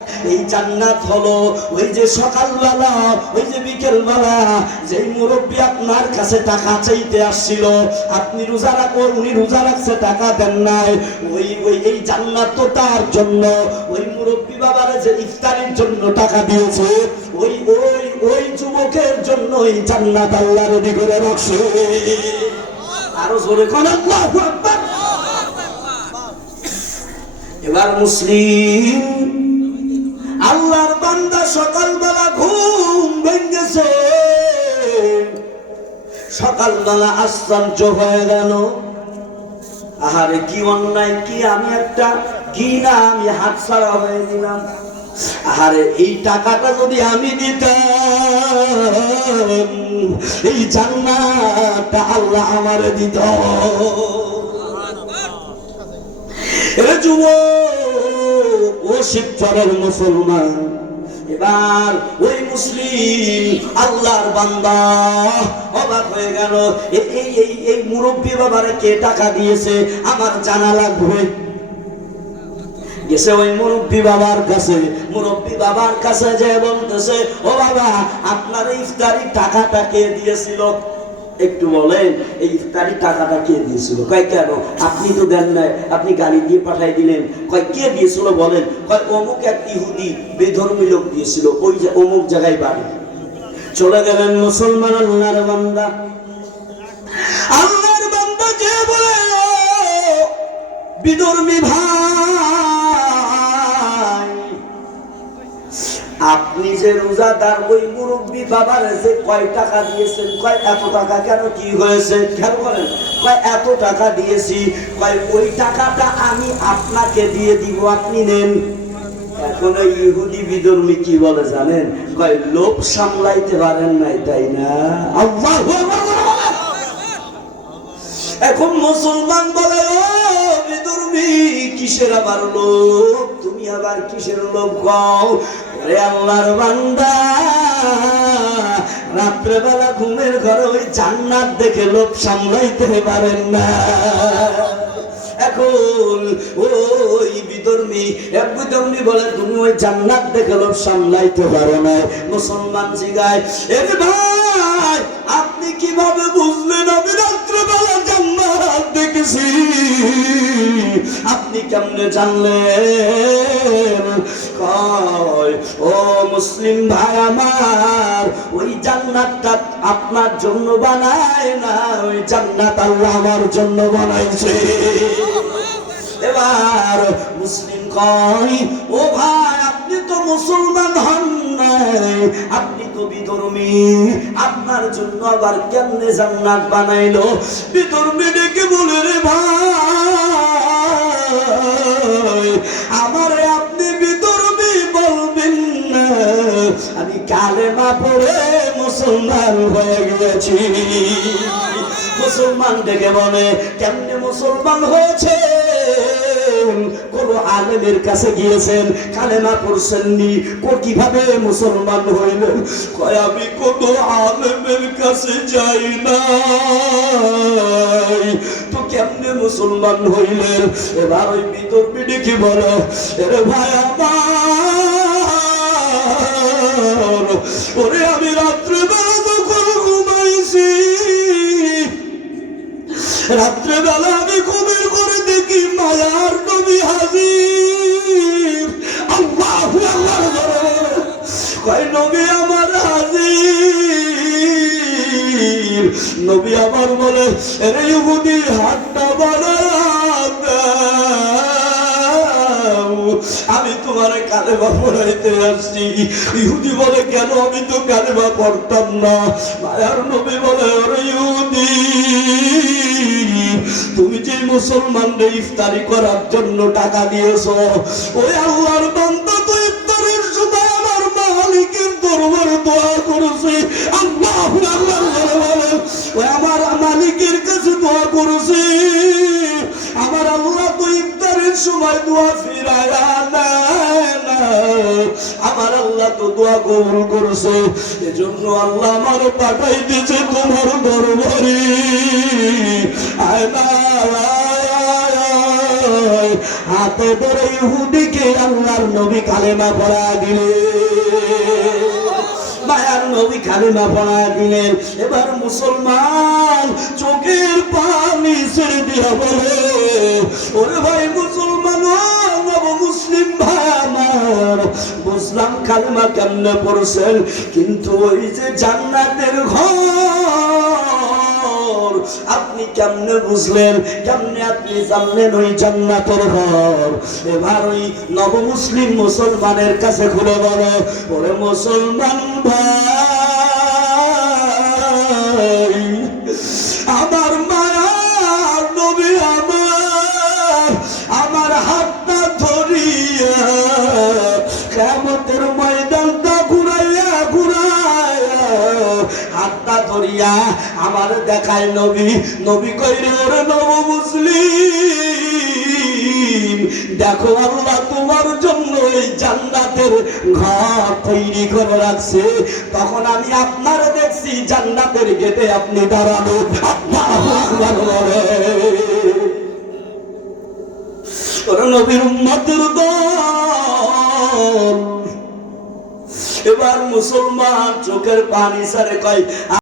এই জান্নাত হলো ওই যে সকালবেলা ওই যে বিকেলবেলা যেই মুরব্বী আপনার কাছে টাকা চাইতে আসছিল, আপনি রোজা রাখো, উনি রোজা রাখছে, টাকা দেন নাই, ওই এই জান্নাত তো তার জন্য। ওই মুরব্বী বাবারে যে ইফতারির জন্য টাকা দিয়েছে, ওই ওই ওই যুবকের জন্য এই জান্নাত আল্লাহ রেডি করে রাখছে। আরো জোরে কোন আল্লাহু আকবার। এবার মুসলিম আল্লাহর বান্দা সকালবেলা ঘুম ভেঙেছে, সকালবেলা আশ্চর্য হয়ে গেল, আহারে কি অন্যায়, কি আমি একটা কি না আমি হাতছাড়া হয়ে দিলাম। আহারে এই টাকাটা যদি আমি দিতাম, এই জান্নাতটা আল্লাহ আমারে দিত। এ যুবক, ও শিবচরের মুসলমান, এবার ওই মুসলিম আল্লাহর বান্দা অবাক হয়ে গেল, এই মুরব্বী বাবারে কে টাকা দিয়েছে আমার জানা লাগবে। গেছে ওই মুরব্বী বাবার কাছে, মুরব্বী বাবার কাছে যে বলতেছে, ও বাবা আপনার ইফতারি টাকাটা কে দিয়েছিল, একটু বলেন এই ইফতারি টাকাটা কে দিয়েছিল? কয় কেন আপনি তো দেন নাই, আপনি গাড়ি দিয়ে পাঠাই দিলেন। কয় কে দিয়েছিল বলেন? কয় অমুক এক ইহুদি বেধর্মী লোক দিয়েছিল, ওই যে অমুক জায়গায় বাড়ি। চলে গেলেন মুসলমান আল্লাহর বান্দা, আল্লাহর বান্দা যে বলে বিধর্মী ভাই, আপনি যে রোজাদার, ওই মুরব্বী বাবার যে কয় টাকা দিয়েছেন, কয় এত টাকা কেন, কি হয়েছে খেয়াল করেন, কয় এত টাকা দিয়েছি, কয় ওই টাকাটা আমি আপনাকে দিয়ে দিব, আপনি নেন। এখন ওই ইহুদি বিধর্মী কি বলে জানেন? কয় লোভ সামলাইতে পারেন নাই তাই না? আল্লাহু আকবার। এখন মুসলমান বলে, ও বিধর্মী কিসের আবার লোভ, তুমি আবার কিসের লোভ কও? ওরে আল্লাহর বান্দা, রাত্রেবেলা ঘুমের ঘরে ওই জান্নাত দেখে লোভ সামলাইতে পারেন না। এখন ওই বিধর্মী এক বিধর্মী বলে, তুমি ওই জান্নাত দেখে লোভ সামলাইতে পারো না। মুসলমান জিগায়, এরে ভাই আপনি কিভাবে বুঝলেন আমি রাত্রেবেলা জান্নাত দেখেছি? আপনি কেমনে জানলেন? কয় ও মুসলিম ভাই আমার, ওই জান্নাতটা আপনার জন্য বানায় না, ওই জান্নাত আল্লাহ আমার জন্য বানাইছে। এবার মুসলিম কয়, ও ভাই আপনি তো মুসলমান হন নাই, আপনি তো বিধর্মী, আপনার জন্য আবার কেমনে জান্নাত বানাইলো? বিধর্মী ডেকে বলে, রে ভাই আমারে আপনি বিধর্মী বলবেন না, আমি কালেমা পড়ে মুসলমান হয়ে গেছি। মুসলমান ডেকে বলে, কেমনে মুসলমান হয়েছে? কোন আলেমের কাছে গিয়েছেন, কালেমা পড়ছেননি, কিভাবে মুসলমান হইলেন? কয় আমি কোন আলেমের কাছে যাই না, তো কেমনে মুসলমান হইলেন? এবার ওই বিতর্পী ডেকে বলো, এরে ভাই আমার, ওরে আমি রাত্রেবেলা তখন ঘুমাইছি, রাত্রেবেলা আমি ঘুমের করে দেখি মায়ার নবী হাজির। আল্লাহু আকবার। কয় নবী আমার হাজির। নবী আমার বলে, আরে ইহুদি হাতটা বাড়াও, আমি তোমার কালেমা পড়াইতে আসছি। ইহুদি বলে, কেন? আমি তো কালেমা পড়তাম না। মায়ার নবী বলে, আরে ইহুদি তুমি যে মুসলমানদের ইফতারি করার জন্য টাকা দিয়েছো, ওই আল্লাহর বান্দা তো ইফতারের সময় আমার মালিকের দরবারে দোয়া করেছে। আল্লাহু আকবার বলে, ওই আমার মালিকের কাছে দোয়া করেছে, আমার আল্লাহ তো ইফতারের সময় দোয়া ফিরায়া দেয় না, আমার আল্লাহ তো দোয়া কবুল করেছে, এজন্য আল্লাহ আমার পাঠাই দিয়েছে তোমার দরবারে। আয় না হাতে ধরে ইহুদিকে আল্লাহর নবী কালেমা পড়া দিলেন। মায়ার নবী কালেমা পড়া দিলেন। এবার মুসলমান চোখের পানি ছেড়ে দিয়া বলে, ওরে ভাই মুসলমান, নব মুসলিম ভাই আমার, বুঝলাম কালেমা কেমনে পড়ছেন, কিন্তু ওই যে জান্নাতের ঘর আপনি কেমনে বুঝলেন, কেমনে আপনি জানলেন ওই জান্নাতের ঘর? এবার ওই নব মুসলিম মুসলমানের কাছে খুলে বলো, ওরে মুসলমান ভাই, আমার মায়ার নবী আমার হাতটা ধরিয়া কিয়ামতের ময়দানটা ঘুরাইয়া ঘুরাইয়া হাতটা ধরিয়া আমার দেখায় নবী। নবী কইরে, ওরে নব মুসলিম, দেখো আল্লাহ তোমার জন্য এই জান্নাতের ঘর তৈরি করে রাখছে। তখন আমি আপনার দেখছি জান্নাতের গেটে আপনি দাঁড়ানো। আল্লাহু আকবার বলে। ওরে নবীর উম্মতের দল। এবার মুসলমান চোখের পানি সারে কয়,